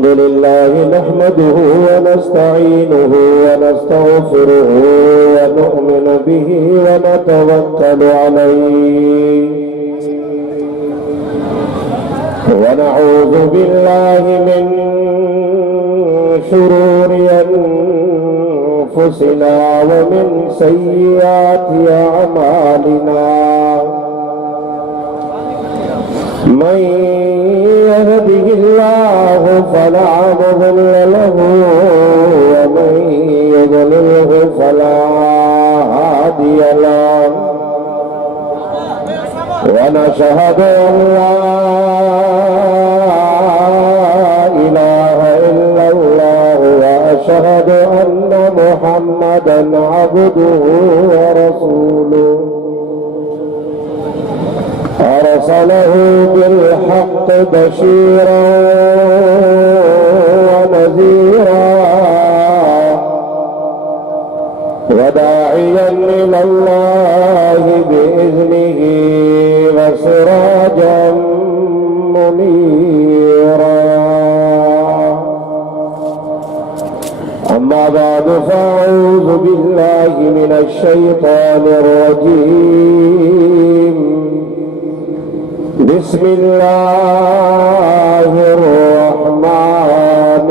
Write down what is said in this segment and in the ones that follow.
الحمد لله نحمده ونستعينه ونستغفره ونؤمن به ونتوكل عليه ونعوذ بالله من شرور أنفسنا ومن سيئات أعمالنا من يهده الله فلا مضل له ومن يضلله فلا هادي له ونشهد أن لا إله إلا الله وأشهد أن محمدا عبده ورسوله أرسله بالحق بشيرا ونذيرا وداعيا إلى الله بإذنه وسراجا منيرا أما بعد فأعوذ بالله من الشيطان الرجيم بسم الله الرحمن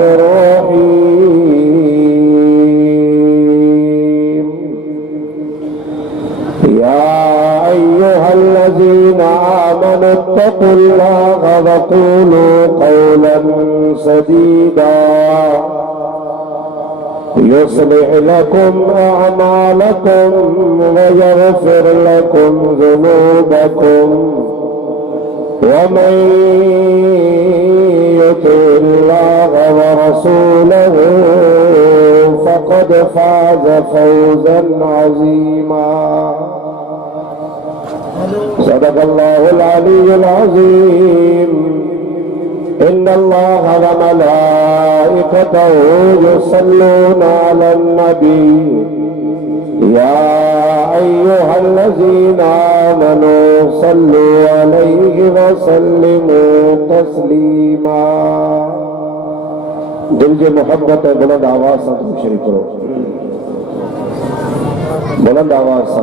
الرحيم يا أيها الذين آمنوا اتقوا الله وقولوا قولا سديدا يصلح لكم أعمالكم ويغفر لكم ذنوبكم ومن يطع الله ورسوله فقد فاز فوزا عظيما صدق الله العلي العظيم إن الله وملائكته يصلون على النبي يا أيها الذين آمنوا صلوا عليه وسلموا تسليما دل کے محبت ہے بلند آواز سے شریک کرو بلند آواز سے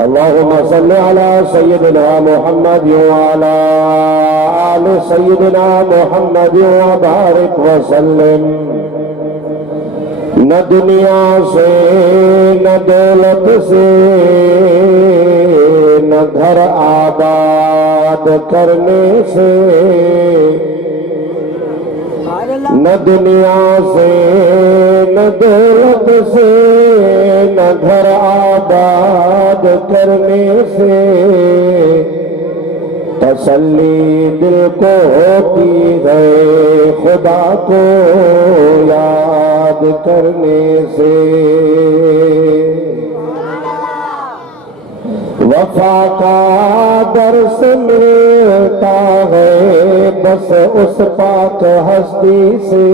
اللهم صل على سيدنا محمد وعلى آل سيدنا محمد وبارك وسلم نہ دنیا سے نہ دولت سے نہ گھر آباد کرنے سے نہ دنیا سے نہ دولت سے نہ گھر آباد کرنے سے تسلی دل کو ہوتی ہے خدا کو یاد کرنے سے وفا کا درس ملتا ہے بس اس پاک ہستی سے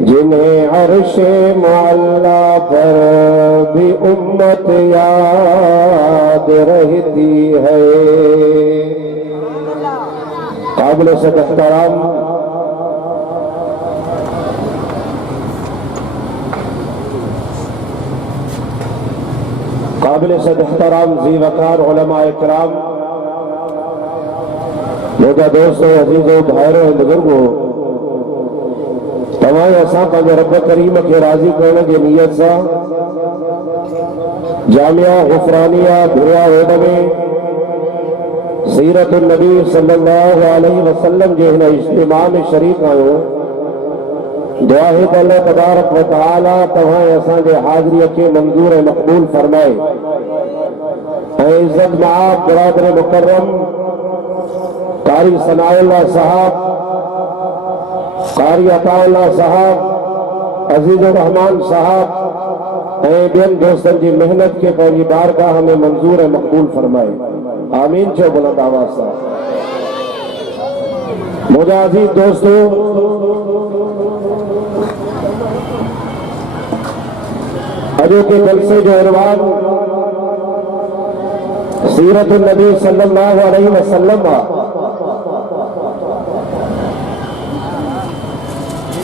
جنہیں عرش معلا پر بھی امت یاد رہتی ہے قابل صد احترام ذی وقار علماء اکرام موجہ دوستوں عزیزوں بھائروں بزرگوں تمام ایسا کہ رب کریم کے راضی کرنے کی نیت سے جامعہ غفرانیہ بھریا روڈ میں سیرت النبی صلی اللہ علیہ وسلم جو ہے اجتماع میں شریک آئے دعا ہے کہ اللہ تبارک و تعالی تمام ایسا جو حاضری کے منظور مقبول فرمائے اے عزت معاب برادر مکرم قاری ثناء اللہ صاحب قاری عطا اللہ صاحب عزیز الرحمان صاحب اے بین دوستن کی محنت کے پہلی بارگاہ ہمیں منظور مقبول فرمائے آمین چھو بلند آواز صاحب مجھے عزیز دوستو اجو کے جلسے جو عنوان سیرت النبی صلی اللہ علیہ وسلم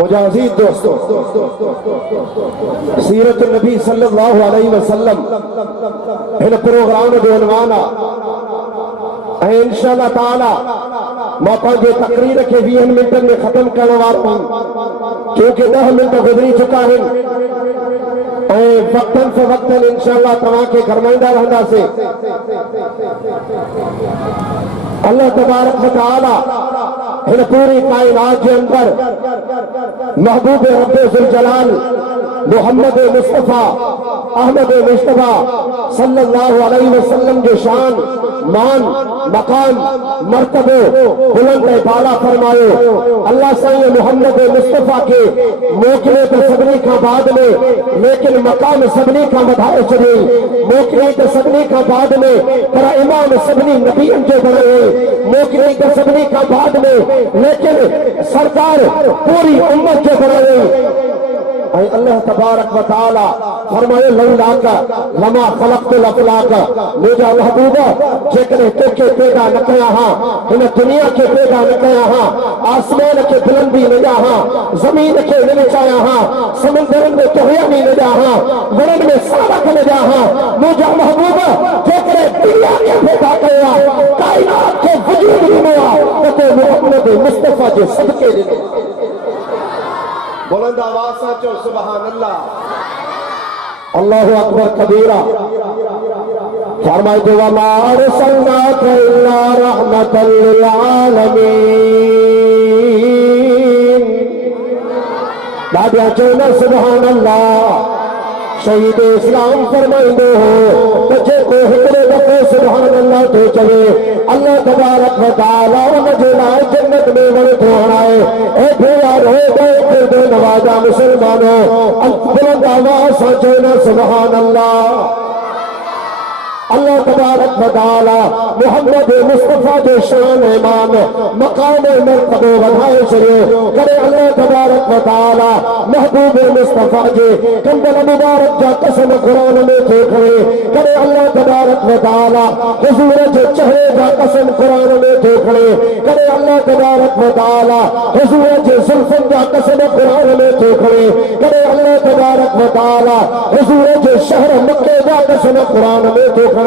مجازید دوستو، سیرت النبی صلی اللہ علیہ وسلم ان پروگرام جو عنوان انشاءاللہ تعالی میں پانچے تقریر کے 20 منٹن میں ختم کرنے والا ہوں کیونکہ 10 منٹ گزری چکا ہے وقتاً فوقتاً انشاءاللہ تمام کے گھرمائندہ رہنا سے اللہ تبارک و تعالی ان پوری کائنات کے اندر محبوب رب ذوالجلال محمد مصطفیٰ احمد مصطفیٰ صلی اللہ علیہ وسلم جو شان مان مقام مرتبہ بلند بالا فرمائے اللہ سائیں محمد مصطفیٰ کے موقعے تو سبنی کا بعد میں لیکن مقام سبنی کا مدھائے چلی موقعے تو سبنی کا بعد میں پر امام سبنی نبی کے بنائے موقعے تو سبنی کا بعد میں لیکن سرکار پوری امت کے بنائے اے اللہ تبارک و تعالی فرمائے لولاک لما خلقت الافلاک مجھا محبوبہ جکنے کے پیدا نہ کیا ہاں ان دنیا کے پیدا نہ کیا ہاں آسمان کے بلندی نہ جا ہاں زمین کے نہ چایا ہاں سمندرن میں تہیانی نہ جا ہاں ورن میں سارک نہ جا ہاں مجھا محبوبہ جکنے دنیا کے پیدا کیا کائنات کے وجود ہی موا تو محمد مصطفیٰ جو صدقے دے بلند آواز ساتھو سبحان اللہ اللہ اکبر کبیرہ فرمائے جو وَمَا أَرْسَلْنَاكَ إِلَّا رَحْمَةً لِلْعَالَمِينَ دادیا چونا سبحان اللہ شہید اسلام فرمائندے ہو بچے کو حکرے دفع سبحان اللہ تو چلے اللہ تبارک و تعالیٰ مجھے لائے جنت میں ورد ہونا ہے اے بھیا روئے گئے پھر دے نوازہ مسلمانوں بلند آواز سچونا سبحان اللہ اللہ تبارک و تعالی محمد مصطفیٰ جو شان ایمان مقام مرتبہ بڑھائے چلے کرے اللہ تبارک و تعالی محبوب مصطفیٰ جے کندل مبارک جا قسم قرآن میں تھوکھڑے کرے اللہ تبارک و تعالی حضور جو چہرے جا قسم قرآن میں تھوکھڑے کرے اللہ تبارک و تعالی حضور جو زلفن جا قسم قرآن میں تھوکھڑے کرے اللہ تبارک و تعالی حضور جو شہر مکہ جا قسم قرآن میں تھوکھڑے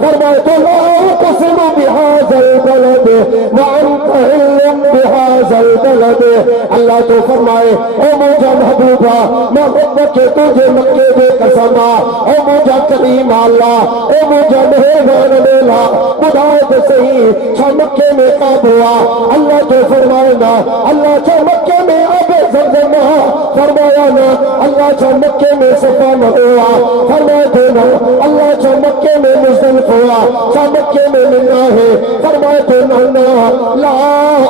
فرمائے تو لا اقسم بهذا البلد وانت حل بهذا البلد اللہ تو فرمائے اے مجھا محبوبہ میں خود کے تجھے مکے دے قسمہ اے مجھا کریم اللہ اے مجھا مہربان میلا بدایت صحیح چھا مکے میں قاب ہوا اللہ تو فرمائے نا اللہ چھا مکے میں اب زمزم فرمایا نا اللہ چھا مکے میں صفا نہ ہوا فرمائے تو نا اللہ چھا مکے میں مزدلف ہوا چھا مکے میں منا ہے فرمائے تو نا لا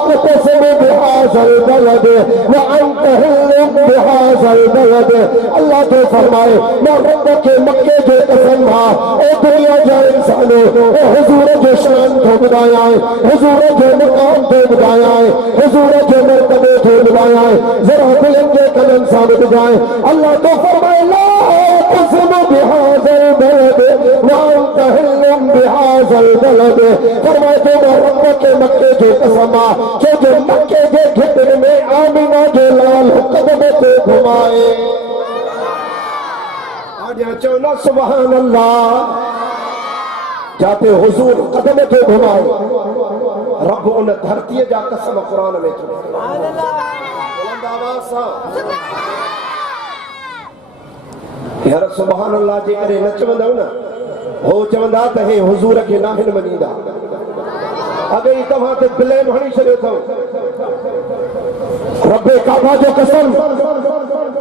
اقسم بهذا البلد وانت حل بهذا البلد اللہ تو فرمائے میں رب کے مکے جو قسم ہاں اے دنیا جا انسانوں اے حضور جو شان تو بدایا ہے حضور جو مقام تو بدایا ہے حضور جو مرتبے تو بدایا ہے ذرا بلند کے قدم ثابت جائیں اللہ تو فرمائے لا اقسم بهذا البلد وانت حل بهذا البلد فرمائے تو میں رب کے مکے جو قسم کہ جو مکے کے گھٹن میں آمینہ جو لال قدم کو گھمائے آجا چونا سبحان اللہ جاتے حضور قدم کو گھمائے رب ان دھرتی جا قسم قرآن میں چھوڑے بلند آواز سا یار سبحان اللہ جی کرے نچ ونداؤ نا ہو چوندا تے حضور کے ناہن منیدا اگر یہ تمہاں تے بلے بھنی شروع تھا رب کعبہ جو قسم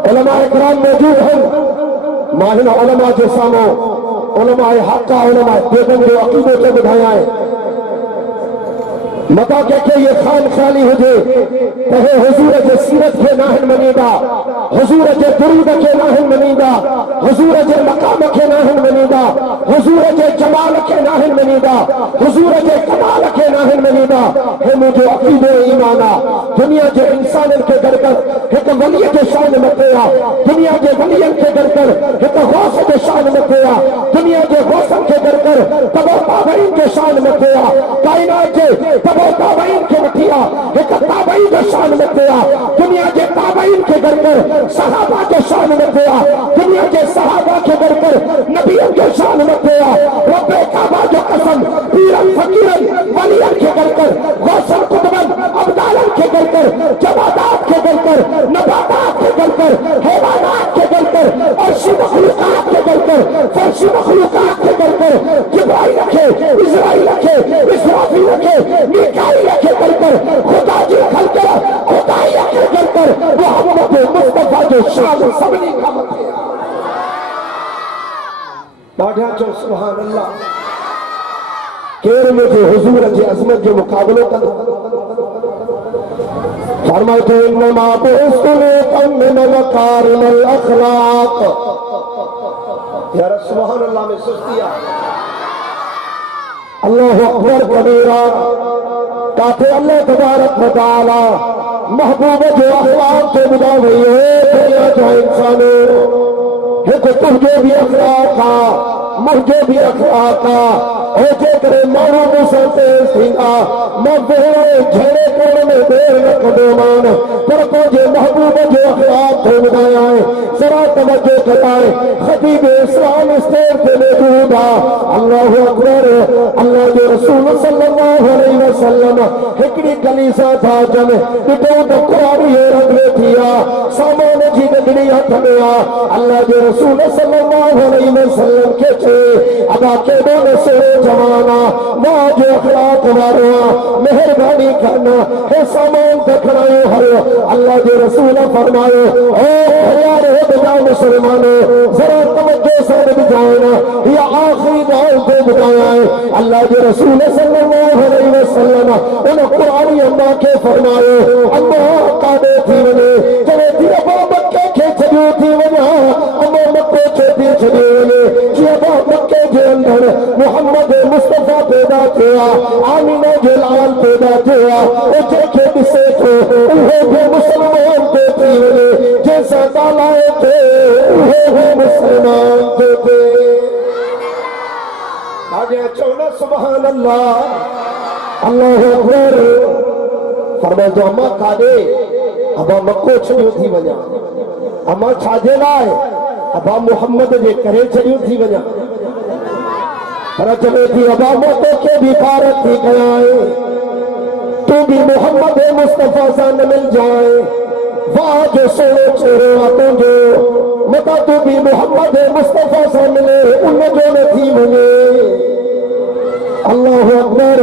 علماء اکرام موجود ہیں ماہن علماء جو سامو علماء حقہ علماء دیگن جو عقیدوں کے بدھایا ہے متا کہ یہ خان خالی ہو جائے کہے حضور کے سیرت کے ناہن منیدہ حضور کے درود کے ناہن منیدہ حضور کے مقام کے ناہن منیدہ حضور کے جمال کے ناہن منیدہ حضور کے کمال کے ناہن منیدہ ہے مجھے عقید ایمانا دنیا کے انسان کے در کر ایک ولی کے شان مکیا دنیا کے ولی کے در کر ایک غوث کے شان مکیا دنیا کے غوث کے در کر تبو تابعین کے شان مکیا کائنات کے تابعین کے مٹھیا ایک تابعین کے شان میں دیا دنیا کے تابعین کے کر صحابہ کے شان میں دیا، دنیا کے صحابہ کے بڑھ کر نبیوں کے شان میں دیا۔ رب کعبہ جو قسم پیرن فقیرن ولیان کے بڑھ کر غوثن قطبن ابدالن کے بڑھ کر جوادات کے بڑھ کر نباتات کے بڑھ کر حیوانات کے بڑھ کر عرشی مخلوقات کے بڑھ کر فرشی مخلوقات کے بڑھ کر جبرائیل رکھے، اسرائیل رکھے، اسرافیل رکھے، میکائیل رکھے بڑھ کر خدا جی کھل کر خدائی رکھے بڑھ کر محمد مصطفیٰ جو شان سبنی کا مطلب باڑھا جو سبحان اللہ کیر میں جو حضور جی عظمت جو مقابلوں کا فرمائے انما بعثت لأتمم مکارم الاخلاق۔ یا رب سبحان اللہ میں سستیا اللہ اکبر کبیرہ، کہتے اللہ تبارک و تعالی محبوب جو اخلاق کے بدا ہوئی ہے دنیا جو انسانوں ایک تجھے بھی اخلاق کا مجھے بھی اخلاق کا او جے کرے مانو مسلتے سنگا مبہوئے جھڑے کوڑ میں دیر نکڑے مان پر کو جے محبوب جو اخلاق کو بنایا ہے ذرا توجہ کرائے خطیب اسلام استیر کے موجودہ اللہ اکبر اللہ کے رسول صلی اللہ علیہ وسلم ہکڑی کلیسا تھا جن ڈٹو دکھواری رکھے تھیا سامان جی دگڑی ہتھ میں اللہ کے رسول صلی اللہ علیہ وسلم کے چھے ادا کے دون سے جوانا ماں جو اخلاق واروا مہربانی کرنا ہے سامان دکھنائے ہر اللہ کے رسول فرمائے اے ہیارے بجا مسلمانوں ذرا توجہ سے بجائنا یہ آخری دعا کو بتایا ہے اللہ کے رسول صلی اللہ علیہ وسلم انہیں قرآنی اماں کے فرمائے اماں قادے تھی ونے چلے تھی ابا مکے کے چھڑیو تھی ونے اماں مکے چھوٹی چھڑیو ونے کہ ابا مکے کے اندر محمد مصطفیٰ پیدا کیا آمینہ جلال پیدا کیا اچھے کے بسے کو انہیں بھی مسلمان دیتی ونے جیسا دالائے تھے انہیں بھی مسلمان دیتے آگے چونا سبحان اللہ اللہ اکبر فرمائے جو اماں کھاڑے ابا مکو چھڑیو تھی وجہ اماں چھاجے لائے ابا محمد جے کرے چھڑیو تھی وجہ رجبے تھی ابا موتوں کے بھی فارت تھی گئے تو بھی محمد مصطفیٰ سان مل جائے واہ جو سوڑے چہرے آتوں جو متا تو بھی محمد مصطفیٰ سان ملے ان جو نے تھی ملے اللہ اکبر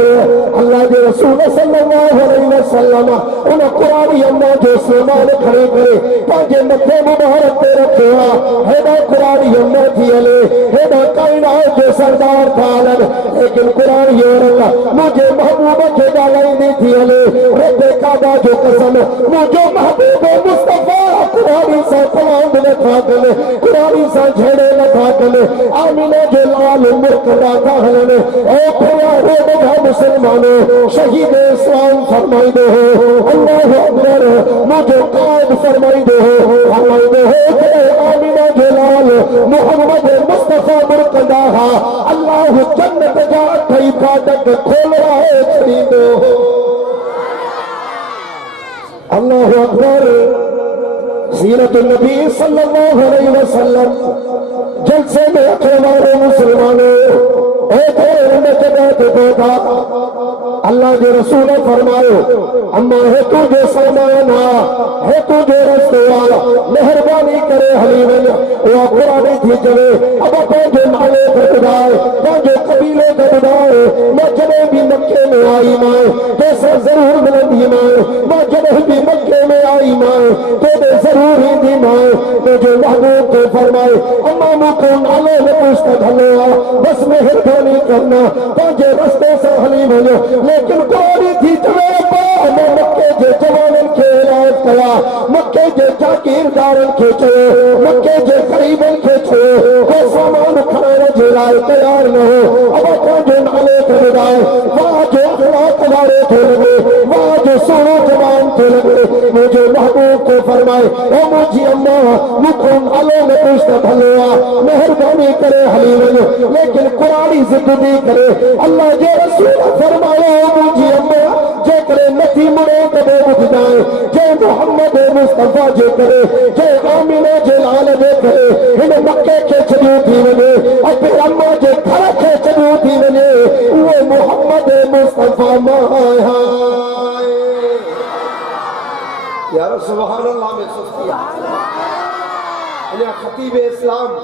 اللہ کے رسول صلی اللہ علیہ وسلم انہیں قرآنی اماں جو سلمان کھڑے کرے پانچے مکھے مبارک پہ رکھا ہیدا قرآنی اماں تھی علی ہیدا کائنات جو سردار تھا عالم لیکن قرآنی عورت مجھے محبوب کے ڈالائی دی تھی علی رب کعبہ جو قسم مجھے محبوب مصطفیٰ قرآنی سا پلاند میں تھا کلے قرآنی سا جھڑے میں تھا کلے آمینہ جو لال مرکدہ تھا ہلنے اے مسلمانوں شہید اسلام فرمائی دے ہو اللہ اکبر مجھے قائد فرمائی دے ہو فرمائی دے ہو کہ آمینہ جلال محمد مصطفیٰ مرکدہ اللہ جنت جا کئی پاٹک کھول رہا ہے چھڑی دے ہو اللہ اکبر سیرت النبی صلی اللہ علیہ وسلم جلسے میں اکھوارے مسلمانوں اے تیرے میں جگہ دیتا اللہ کے رسول فرمائے اما ہے تجھے سامانا ہے تجھے رستے والا مہربانی کرے حلیمن وہ قرآنی تھی چلے اب پانچے نالے پر بدائے پانچے قبیلے پر بدائے میں جبے بھی مکے میں آئی مائے جیسا ضرور ملندی مائے میں جبے بھی مکے میں آئی مائے تو دے ضرور ہی دی مائے مجھے محبوب کو فرمائے اما مکو نالے میں پوچھتا دھلیا بس مہربانی کرنا پانچے رستے سے حلیمن لیکن قرآنی تھی چلے میں مکے جے جوانن کے علاج کیا مکے جے جاکیر دارن کے چھوئے مکے جے قریبن کے چھوئے کوئی سامان کھانے جلائے تیار نہ ہو اب اپنا جو نالے کے بدائے وہاں جو اخلاق وارے تھے لگے وہاں جو سونو جوان تھے لگے مجھے محبوب کو فرمائے اے مجھے اماں مکھن علو میں پوچھتا بھلیا مہربانی کرے حلیمن لیکن قرآنی زندگی کرے اللہ جے رسول فرمائے مجھے اماں جے کرے نتی مڑے کبے بجھ جائے جے محمد مصطفیٰ جو کرے جو آمینہ جلال جو کرے ان مکے کے چلیو تھی ونے اور پھر اماں جو گھر کے چلیو تھی ونے وہ محمد مصطفیٰ مایا یار سبحان اللہ میں سستی انہیں خطیب اسلام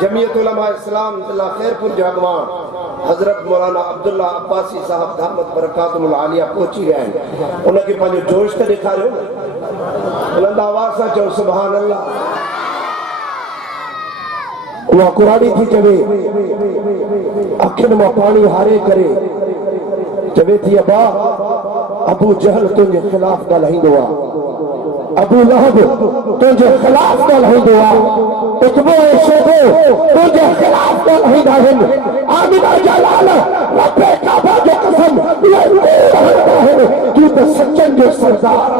جمعیت علماء اسلام اللہ خیر پور جاگوان حضرت مولانا عبداللہ عباسی صاحب دامت برکاتم العالیہ پہنچی گئے ہیں انہوں کے پانچ جوش کا دکھا رہے ہو بلند آواز سا چاہو سبحان اللہ وہ قرآنی تھی جبے اکھن میں پانی ہارے کرے جبے تھی ابا ابو جہل تنجھے خلاف کا لہیں دعا ابو لہب تنجھے خلاف کا لہیں دعا اتبو شہدو تنجھے خلاف کا لہیں داہن آمینہ جلال رب کعبہ جو قسم یہ رہتا ہے تو سچن جو سردار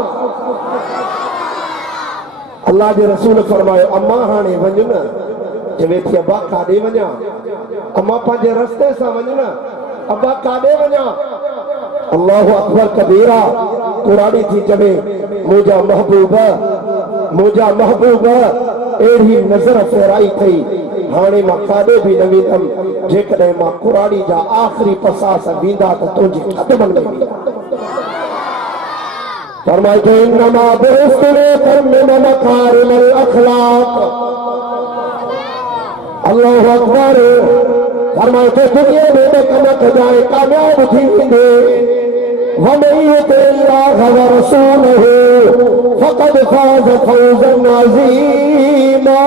اللہ دے رسول فرمائے اماں ہانے ونجنا جوے تھی ابا کاڑے ونیا اماں پانچے رستے سا ونجنا ابا کاڑے ونیا اللہ اکبر کبیرہ قرآنی تھی جبے موجہ محبوبہ ایڑھی نظر فیرائی تھی ہانے ماں کاڑے بھی نویدم جے کدے ماں قرآنی جا آخری پساسا ویندہ تا تنجھے قدمن میں بھی فرمائے کہ انما بعثت لأتمم مکارم الاخلاق اللہ اکبر فرمائے کہ دنیا میں کمک جائے کامیاب تھی دے وَمَن يُطِعِ اللَّهَ وَرَسُولَهُ فَقَدْ فَازَ فَوْزًا عَظِيمًا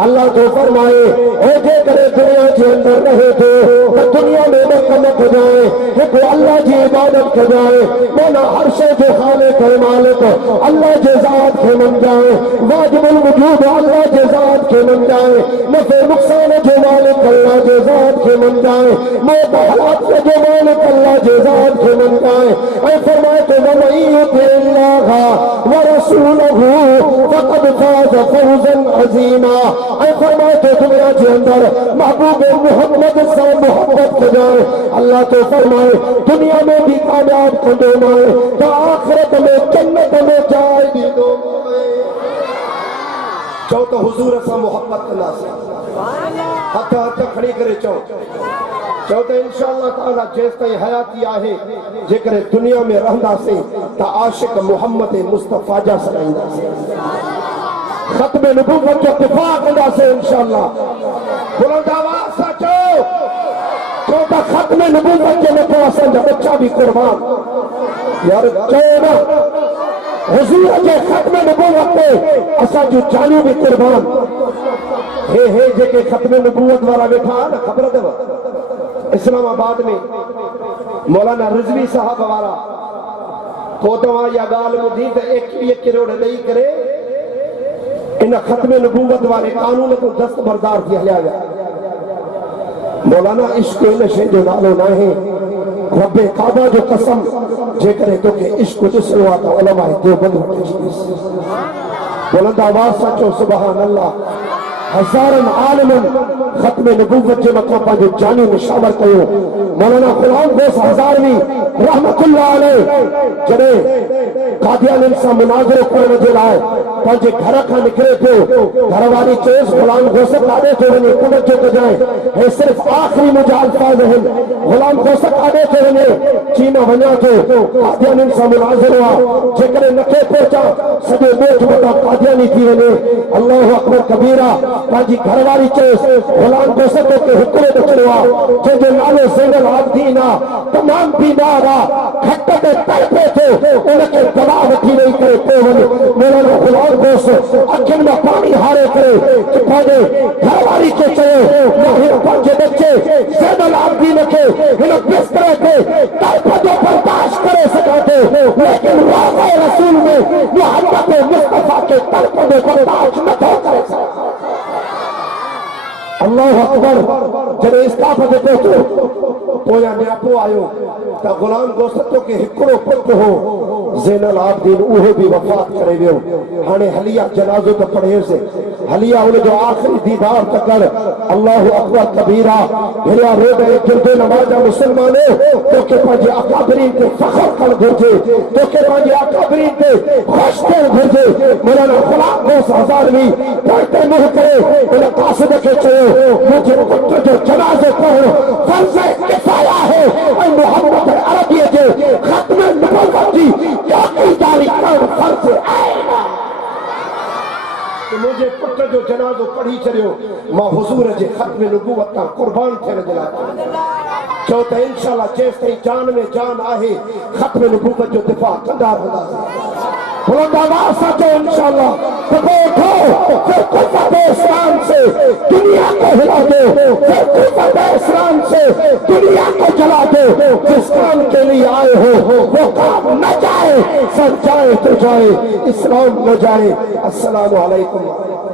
اللہ تو فرمائے اے جے کرے دنیا کے اندر رہے تو دنیا میں کمک جائے کہ تو اللہ کی عبادت کر جائے مولا ہر شے جو خالق ہے مالک اللہ کے ذات کے من جائے واجب الوجود اللہ کے ذات کے من جائے نفع نقصان جو مالک اللہ کے ذات کے من جائے موت حالات جو مالک اللہ کے ذات کے من جائے اے فرمائے کہ وَمَن يُطِعِ اللَّهَ وَرَسُولَهُ فَقَدْ فَازَ فَوْزًا عَظِيمًا اے فرمائے کہ دنیا کے اندر محبوب محمد سے محبت کر جائے اللہ تو فرمائے دنیا میں بھی کامیاب کر دو مائے تو آخرت میں جنت میں جائے بھی دو مائے چاہو تو حضور سے محبت کرنا سے ہاتھ کھڑی کرے چاہو تو انشاءاللہ تعالیٰ جیستا ہی حیاتی آہے جے کرے دنیا میں رہندا سے تا عاشق محمد مصطفیٰ جا سکندہ سے ختم نبوت کے اتفاق ادا سے انشاءاللہ بلند آواز سچو چوتا ختم نبوت کے متواصل جب بچہ بھی قربان یار چونا حضور کے ختم نبوت کے اسا جو جانو بھی قربان ہے جے کے ختم نبوت والا بیٹھا نا خبر دے اسلام آباد میں مولانا رضوی صاحب والا کوتواں یا گال مدید ایک کروڑ نہیں کرے ان ختم نبوت والے قانون کو دست بردار کیا لیا گیا مولانا عشق نشے جو نالو نہ ہے رب کعبہ جو قسم جے کرے تو کہ عشق جس رواتا علماء دیوبند ہوتے بلند آواز سچو سبحان اللہ ہزارن عالمن ختم نبوت کے مقام پر جو جانی میں شامل کرو مولانا غلام گوس ہزاروی رحمت اللہ علیہ جنہیں قادیان انسان مناظر کرنے دلائے پانچے گھر کا نکلے تو گھر والی چیز غلام گوسک آدے تو انہیں کمت جو کجائیں ہے صرف آخری مجھے الفاظ ہیں غلام گوسک آدے تو انہیں چینا بنیا تو قادیان انسان مناظر ہوا جکرے نکے پہنچا سجے بیٹھ بتا قادیانی تھی انہیں اللہ اکبر کبیرہ پانچی گھر والی چیز غلام گوسک کے حکرے دکھلوا جو نالو زین العابدینہ تمام بیمارہ کھٹے تڑپے تھے انہیں کے دباہ رکھی نہیں کرے پیون مولانا غلام گوس اکھن میں پانی ہارے کرے کہ پہلے گھر والی کے چلے مہر پانچے بچے زین العابدینہ کے انہیں بسترے کے تڑپتوں پر برداشت کرے سکاتے لیکن واقع رسول میں محمد مصطفیٰ کے تڑپتوں پر برداشت نہ کرے سکاتے اللہ اکبر جب استعفا دیتے تو پویا نیاپو آئیو تا غلام گوستو کے ہکڑو پت ہو زین العابدین اوہ بھی وفات کرے ویو ہانے حلیہ جنازو تو پڑھے سے حلیہ انہیں جو آخری دیدار تکر اللہ اکبر کبیرہ بھریا رو گئے گردے نمازہ مسلمانوں تو کہ پاجے اکابرین تے فخر کر گھرجے تو کہ پاجے اکابرین تے خوش کر گھرجے مولانا غلام غوث ہزاروی پڑھتے مہ کرے انہیں قاصد کے چاہو مجھے پتر جو جنازے پڑھو فرض کفایہ ہے اے محمد عربی جے ختم نبوت جی کیا کی داری کر فرض آئے مجھے پتر جو جنازو پڑھی چلیو ماں حضور جے ختم نبوت کا قربان تھے نجلاتا کیوں تا انشاءاللہ جیس تے جان میں جان آہے ختم نبوت جو دفاع کندار ہوتا ہے بلند آواز ساتھو انشاءاللہ تو بیٹھو پھر قوت اسلام سے دنیا کو ہلا دو پھر قوت اسلام سے دنیا کو جلا دو جس کام کے لیے آئے ہو وہ کام نہ جائے سر جائے تو جائے اسلام نہ جائے السلام علیکم